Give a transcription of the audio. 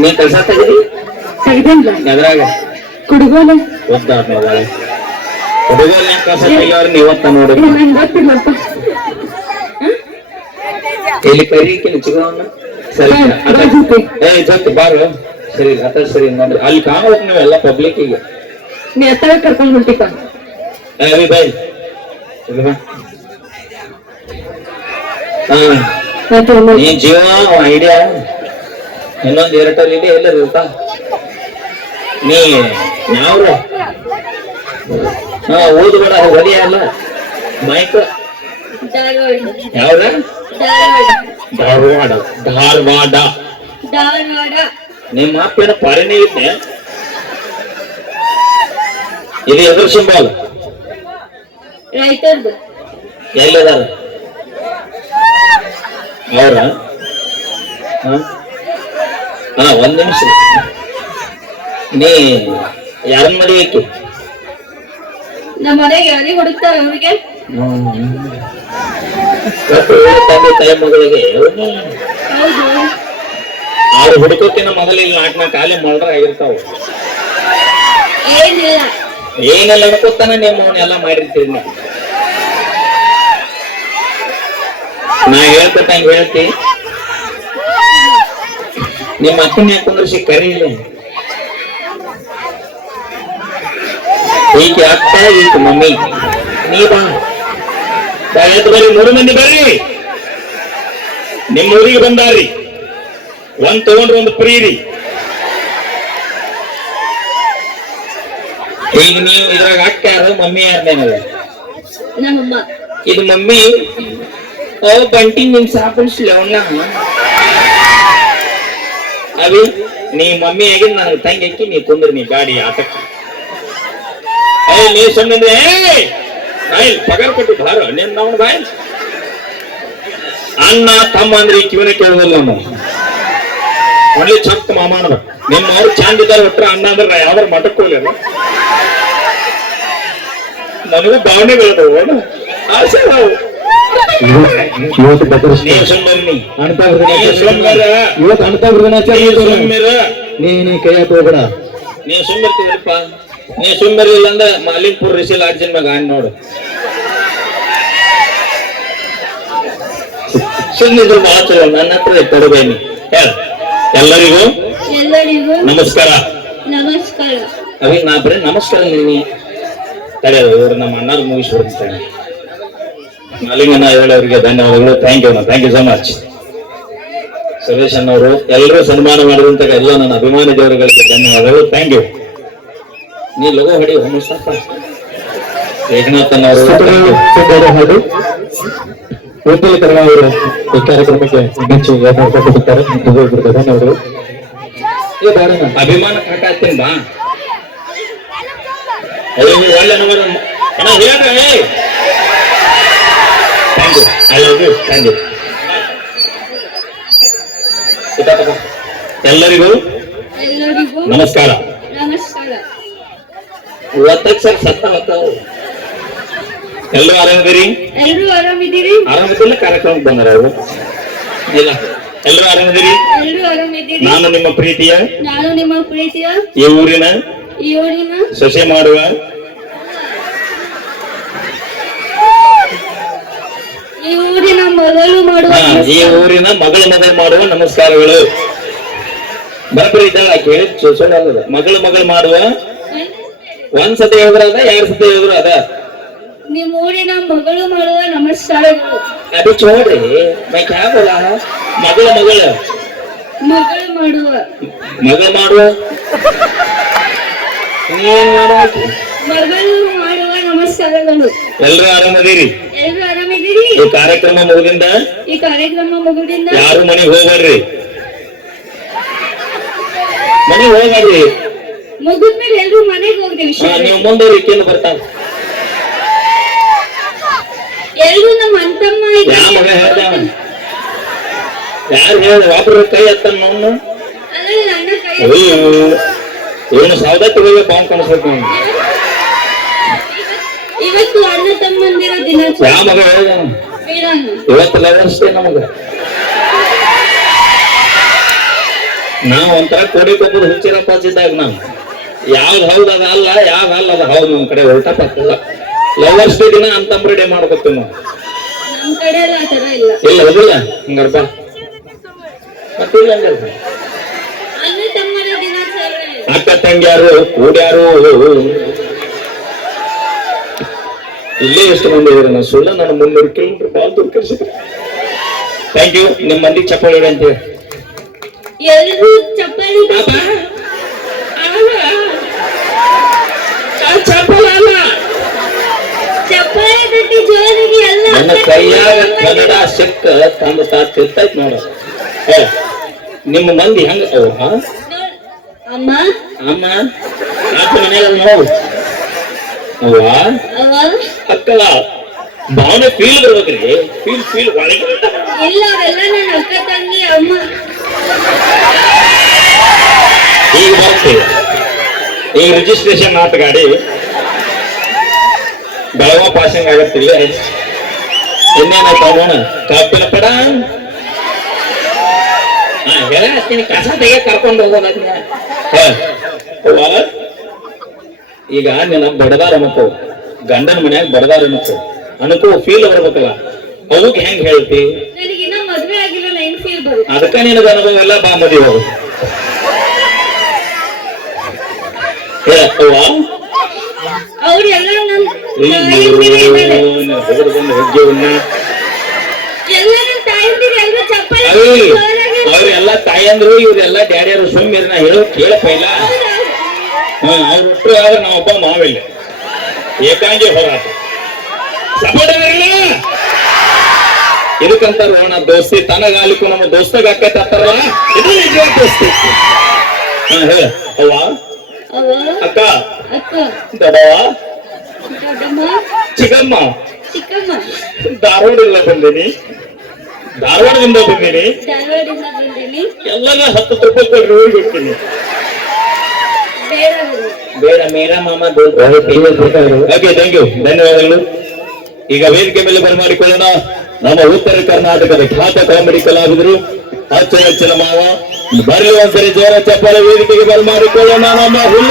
ನೀ ಕೆಲಸ ತೆಗದಿ ತೆಗ್ದೇನ್ಲ ಎದ್ರಾಗ ಕುಡುಗೋಲ ಒದ್ದಾಡ ನೋಡಾಳೆ ಹುಡುಗರ್ನ ಕೆಲಸ ತೆಗಿಯವ್ರ ನೀವತ್ತ ನೋಡಿ ನಂಗೆ ಗೊತ್ತಿಲ್ಲಪ್ಪ. ಇಲ್ಲಿ ಕರಿಕಿನ ಚಿಗವನ್ನ ಸರಿ ಏ ಜೊತೆ ಬಾರು ಸರಿ ಅತ ಸರಿ ನೋಡ್ರಿ ಅಲ್ಲಿ ಕಾಣಬೇಕು ನೀವೆಲ್ಲ ಪಬ್ಲಿಕ್ ಈಗ ನೀ ಎತ್ತಾಗ ಕರ್ಕೊಂಡ್ ಹೊಂಟಿಪ್ಪ. ಅವಿ ಬಾಯ್ ನೀ ಜೀವ ಐಡಿಯಾ ಇನ್ನೊಂದು ಏರ್ಟೆಲ್ ಇದೆ ಎಲ್ಲ ಇರುತ್ತಾ ನೀ ಯಾವ್ರ ಓದ್ಬೇಡ ಹೊಡಿಯ ಅಲ್ಲ ಮೈಕ್ ಯಾವ್ರ ಧಾರವಾಡ ಧಾರವಾಡ ನಿಮ್ಮ ಅಪ್ಪನ ಪಾರಿನೇ ಇದ್ದೆ ಇದು ಎದುರು ಸಿಂಬಲ್ ಎಲ್ಲದಾರ ಅವ್ರ ಒಂದ್ ನಿಮಿಷ ನೀ ಯಾರನ್ನ ಮದುವೆ ನಮ್ಮ ಮನೆಗೆ ಯಾರಿಗೆ ಹುಡುಕ್ತಾರ ಅವ್ರಿಗೆ ತಂದೆ ತಾಯಿ ಮಗಳಿಗೆ ಹೌದು ಅವ್ರು ಹುಡುಕೋಕಿನ ಮೊದಲು ಇಲ್ಲಿ 4 ಕಾಲಿ ಮರ್ಡರ್ ಆಗಿರ್ತಾವ ಏನಿಲ್ಲ ಏನೆಲ್ಲ ಅನ್ಕೋತಾನ ನಿಮ್ಮ ಎಲ್ಲ ಮಾಡಿರ್ತೀರಿ ನೀವು ನಾ ಹೇಳ್ಕೊತ ಹಂಗ ಹೇಳ್ತಿ ನಿಮ್ಮ ಅಪ್ಪನ ಯಾಕಂದ್ರೆ ಕರಿ ಇಲ್ಲ ಈಕೆ ಅಕ್ಕ ಈಕೆ ಮಮ್ಮಿ ನೀ ಬಾ ಎದ್ದು ಬರ್ರಿ 3 ಮಂದಿ ಬರ್ರಿ ನಿಮ್ಮ ಊರಿಗೆ ಬಂದಾರಿ ಒಂದ್ ತಗೊಂಡ್ರೆ ಒಂದು ಪ್ರೀರಿ ಈಗ ನೀವು ಇದ್ರಾಗ ಅಕ್ಕ ಯಾರು ಮಮ್ಮಿ ಯಾರನೇನದ ನಮ್ಮಮ್ಮ ಇದು ಮಮ್ಮಿ ಬಂಟಿ ನಿನ್ ಸಾಪಿಸ್ಲಿ ಅವನ್ನ ಅವಿ ನೀ ಮಮ್ಮಿ ಆಗಿ ನನಗೆ ತಂಗಿ ಹಾಕಿ ನೀ ಕುಂದ್ರಿ ನೀ ಗಾಡಿ ಆಟಕ್ಕೆ ನೀ ಸುಮ್ಮನೆ ಪಗಾರ ಕೊಟ್ಟು ಬಾರ ನೀನ್ ನಾವು ಬಾಯ್ ಅಣ್ಣ ತಮ್ಮ ಅಂದ್ರೆ ಈ ಕಿವನ ಕೇಳುದಿಲ್ಲ ನಾವು ಒಳ್ಳೆ ಚಕ್ ಮಾಮಾನ ನಿಮ್ಮವ್ರು ಚಂದ ಇದ್ದಾರೆ ಒಟ್ರ ಅಣ್ಣ ಅಂದ್ರೆ ಯಾವ್ದಾರ ಮಠಕ್ಕೆ ಹೋಗ್ಯಾರ ನನಗೂ ಭಾವನೆ ಬೆಳೆದವು ಆಸೆ ನಾವು ನೀ ಕೈ ಹಾಕೋಬೇಡ ನೀ ಸುಮ್ಮರ್ತೀವಪ್ಪ ನೀ ಸುಮ್ಮರಿಲ್ಲ ಅಂದ್ರೆ ಮಾಲಿಕ್ಪುರ್ ರಿಸಿಲ್ ಆಡ್ಜಿನ ಮ್ಯಾಗ ಆಣ್ ನೋಡು ಸುಮ್ಮನಿದ್ರು ಬಹಳ ಚಲೋ ನನ್ನ ಹತ್ರ ತಡಬೇನಿ ಹೇಳ ಎಲ್ಲರಿಗೂ ನಮಸ್ಕಾರ ಅವಿ ನಾ ಬರೀ ನಮಸ್ಕಾರ ನೀನಿ ತಡೆ ಇವರು ನಮ್ಮ ಅಣ್ಣಾರು ಮುಗಿಸ್ಬಿಡ್ತಾರೆ ಮಾಲಿಂಗನ ಹೇಳೋರಿಗೆ ಧನ್ಯವಾದಗಳು thank you so much Suresh ಅನ್ನವರು ಎಲ್ಲರೂ ಸನ್ಮಾನ ಮಾಡಿದಂತ ಎಲ್ಲ ನನ್ನ ಅಭಿಮಾನಿ ದೇವರುಗಳಿಗೆ ಧನ್ಯವಾದಗಳು ಥ್ಯಾಂಕ್ ಯು ನೀ ಲಗೋ ಹೊಡಿ ಮುಸ್ತಫಾ ಏಕನಾಥನ್ ಅವರು ಹಾಡು ಅವರು ಈ ಕಾರ್ಯಕ್ರಮಕ್ಕೆ ಮೆಚ್ಚು ಕೊಟ್ಟಿದ್ದಾರೆ ಧನ್ಯವಾದಗಳು. ಅಭಿಮಾನ ಕಾಕಾತೀನಿ ಬಾ ಅಯ್ಯೋ ಒಳ್ಳೆ ನಂಬರ್ ಅಣ್ಣ ಹೇಳ್ರಿ thank you I love you thank you ಎಲ್ಲರಿಗೂ ನಮಸ್ಕಾರ ಒತ್ತಕ್ಕೆ ಸರ್ ಸತ್ತ ಹೊತ್ತಾವು ಎಲ್ಲರೂ ಆರಾಮಿದ್ದೀರಿ ಆರಾಮಿದ್ದಿಲ್ಲ ಕಾರ್ಯಕ್ರಮಕ್ಕೆ ಬಂದಾರ ಅವರು ಇಲ್ಲ ಎಲ್ಲರೂ ಆರಾಮಿದ್ದೀರಿ ನಾನು ನಿಮ್ಮ ಪ್ರೀತಿಯ ಈ ಊರಿನ ಸೊಸೆ ಮಾಡುವ ಈ ಊರಿನ ಮಗಳು ಮಾಡುವ ನಮಸ್ಕಾರಗಳು ಬರಬರಿ ಇದ್ದಾಳ ಕೇಳಿ ಸೊಸೆ ಮಗಳು ಮಾಡುವ ಒಂದ್ಸತಿ ಹೇಳಿದ್ರ ಅದ 2 ಸತಿ ಹೇಳಿದ್ರು ಅದ ನಿಮ್ಮ ಊರಿನ ಮಗಳು ಮಾಡುವ ನಮಸ್ಕಾರಗಳು ಅದು ಚೋಡ್ರಿ ಮೈ ಕ್ಯಾ ಬೋಲಾ ಮಗಳು ಮಾಡುವ ಮಗಳು ಮಾಡುವ ಏನ್ ಮಾಡಾಕಿ ಮಗಳು ಮಾಡುವ ನಮಸ್ಕಾರಗಳು ಎಲ್ಲರೂ ಆರಾಮದಿರಿ ಈ ಕಾರ್ಯಕ್ರಮ ಮುಗಿದಿಂದ ಯಾರು ಮನೆಗೆ ಹೋಗ್ಬೇಡ್ರಿ ಮುಗಿದ್ಮೇಲೆ ಎಲ್ರು ಮನೆಗೆ ಹೋಗ್ರಿ ನೀವು ಮುಂದವ್ರು ಇಕ್ಕೇನು ಬರ್ತಾವ ಎಲ್ರು ನಮ್ಮ ಅಂತಮ್ಮ ಯಾವ ಮಗ ಹೇಳ್ದ ಯಾರು ಹೇಳ್ದ ಒಬ್ರು ಕೈ ಎತ್ತನ್ ನೋಡು ಏನು ಸೌದತ್ತಿ ಹೋಗಿ ಬಾಂಬ್ ಕಾಣಿಸ್ಬೇಕು ಇವತ್ತು ಅಣ್ಣ ತಮ್ಮಂದಿರ ದಿನ ಯಾವ ಮಗ ಹೇಳ್ದ ಇವತ್ತು ಲವರ್ಸ್ ಡೇ ನಮಗ ನಾವ್ ಒಂಥರ ಕೋಡಿ ಕೊಬ್ಬರು ಹುಚ್ಚಿರ ಪಾಚಿದ್ದಾಗ ನಾವು ಯಾವ್ದು ಹೌದು ಅದ ಅಲ್ಲ ಯಾವ್ದು ಅಲ್ಲ ಅದ ಹೌದು ನಮ್ ಕಡೆ ಉಲ್ಟಾ ಪಕ್ಕಲ್ಲ ಲವರ್ಸ್ ಡೇ ದಿನ ಅಂತಂಬ್ರಿ ಡೇ ಮಾಡ್ಕೊತೀವಿ ನಾವು ನಮ್ ಕಡೆ ಎಲ್ಲ ಆ ತರ ಇಲ್ಲ. ಇಲ್ಲ ಹೌದಿಲ್ಲ ಹಂಗಾರಪ್ಪ ಮತ್ತಿಲ್ಲ ಹಂಗಲ್ಲ ಅಣ್ಣ ತಮ್ಮರ ದಿನಾಚರಣೆ. ಅಕ್ಕ ತಂಗ್ಯಾರು ಕೂಡ್ಯಾರು ಇಲ್ಲೇ ಎಷ್ಟು ಮಂದಿ ಇದ್ರೆ ನಾನು ಸುಳ್ಳ ನಾನು 300 ಕಿಲೋಮೀಟರ್ ಬಾಲ್ ದೂರ ಕಳಿಸಿದ್ರೆ ಥ್ಯಾಂಕ್ ಯು ನಿಮ್ಮ ಮಂದಿ ಚಪ್ಪಾಳಿ ಅಂತ ಹೇಳಿ ಎಲ್ರು ಚಪ್ಪಾಳಿ ಚಪ್ಪಲ ಅಲ್ಲ ಚಪ್ಪಾಳಿ ತಟ್ಟಿ ಜೋರಿಗೆ ಎಲ್ಲ ನನ್ನ ಕೈಯಾಗ ಕನ್ನಡ ಸಿಕ್ಕ ತಂದ ತಿರ್ತೈತ್ ನೋಡ ನಿಮ್ಮ ಮಂದಿ ಹೆಂಗ ಅಮ್ಮ ಅಮ್ಮ ಆತ ಮನೆಯಾಗ ನೋಡು ಅವ್ವ ಅವ ಅಕ್ಕಲ ಭಾವನೆ ಫೀಲ್ ಬರ್ಬೇಕ್ರಿ ಫೀಲ್ ಒಳಗೆ ಇಲ್ಲ ಅವೆಲ್ಲ ನನ್ನ ಅಕ್ಕ ತಂಗಿ ಅಮ್ಮ. ಈಗ ಬರ್ತೀವಿ ಈಗ ರಿಜಿಸ್ಟ್ರೇಷನ್ ಆತ ಗಾಡಿ ಬೆಳಗಾವ್ ಪಾಸಿಂಗ್ ಆಗತ್ತಿಲ್ಲ ಇನ್ನೇನಾಯ್ತು ಅವನ ಕಾಪಿನ ಪಡ ಹೇಳ್ತೀನಿ ಕಸ ತೆಗೆ ಕರ್ಕೊಂಡು ಹೋಗೋದ ಈಗ ನಿನ್ನ ಬಡದಾರ ಅನ್ಕೋ ಗಂಡನ ಮನ್ಯಾಗ ಬಡದಾರ ಅನ್ಕೋ ಫೀಲ್ ಬರ್ಬೇಕಲ್ಲ ಅವಕ್ಕೆ ಹೆಂಗ್ ಹೇಳ್ತಿ ನನಗಿನ್ನ ಮದ್ವೆ ಆಗಿಲ್ಲ ಹೆಂಗ್ ಫೀಲ್ ಬರುತ್ತೆ. ಅದಕ್ಕ ನಿನಗ ಅನುಭವ ಎಲ್ಲ ಬಾ ಮದಿ ಹೋಗು ಅವ್ರು ಎಲ್ಲ ನನ್ನ ತಾಯಂದಿರೇ ಇದ್ದಾರೆ. ಎಲ್ಲ ನನ್ನ ತಾಯಂದಿರು ಎಲ್ರು ಚಪ್ಪಾಳಿ ತಟ್ಟಿ ಜೋರಾಗಿ ಅವ್ರೆಲ್ಲ ತಾಯಂದ್ರು ಇವ್ರೆಲ್ಲ ಡ್ಯಾಡಿಯರು ಸುಮ್ಮಿರ್ ನಾ ಹೇಳೋ ಕೇಳಪ್ಪ ಇಲ್ಲ ಅವ್ರ ಒಟ್ಟರು ಆದ್ರೆ ನಾವೊಬ್ಬ ಮಾವಿಲ್ಲ ಏಕಾಂಗಿ ಹೋರಾಟ ಸಪೋರ್ಟ್ ಇದಕ್ಕಂತಾರ ಅಣ್ಣ ದೋಸ್ತಿ ತನಗಾಲಿಕ್ಕೂ ನಮ್ಮ ದೋಸ್ತಗ ಆಕೈತಾರಲ್ಲ ಇದು ನಿಜವಾದ ದೋಸ್ತಿ ಹೇಳ ಅವ್ವ ಅವ ಅಕ್ಕ ಅಕ್ಕ ದೊಡ್ಡವ ದೊಡ್ಡಮ್ಮ ಚಿಕ್ಕಮ್ಮ ಚಿಕ್ಕಮ್ಮ ಧಾರವಾಡದಿಂದ ಬಂದೀನಿ ಧಾರವಾಡದಿಂದ ಬಂದೀನಿ ಧಾರವಾಡದಿಂದ ಬಂದೀನಿ. ಎಲ್ಲರ 10 ರೂಪಾಯಿ ಕೊಡ್ರಿ ಊರಿಗೆ ಹೋಗ್ತೀನಿ ಬೇಡ ಬಿಡು. ಬೇಡ ಮೇರಾ ಮಾಮ ಓಕೆ ಥ್ಯಾಂಕ್ ಯು ಧನ್ಯವಾದಗಳು. ಈಗ ವೇದಿಕೆ ಮೇಲೆ ಬರಮಾಡಿಕೊಳ್ಳೋಣ ನಮ್ಮ ಉತ್ತರ ಕರ್ನಾಟಕದ ಖ್ಯಾತ ಕಾಮಿಡಿ ಕಲಾವಿದರು ಅಚ್ಚನ ಮಾವ ಬರಲಿ ಒಂದ್ಸರಿ ಜೋರ ಚಪ್ಪಾಳೆ ವೇದಿಕೆಗೆ ಬರಮಾಡಿಕೊಳ್ಳೋಣ ನಮ್ಮ ಹುಲಿ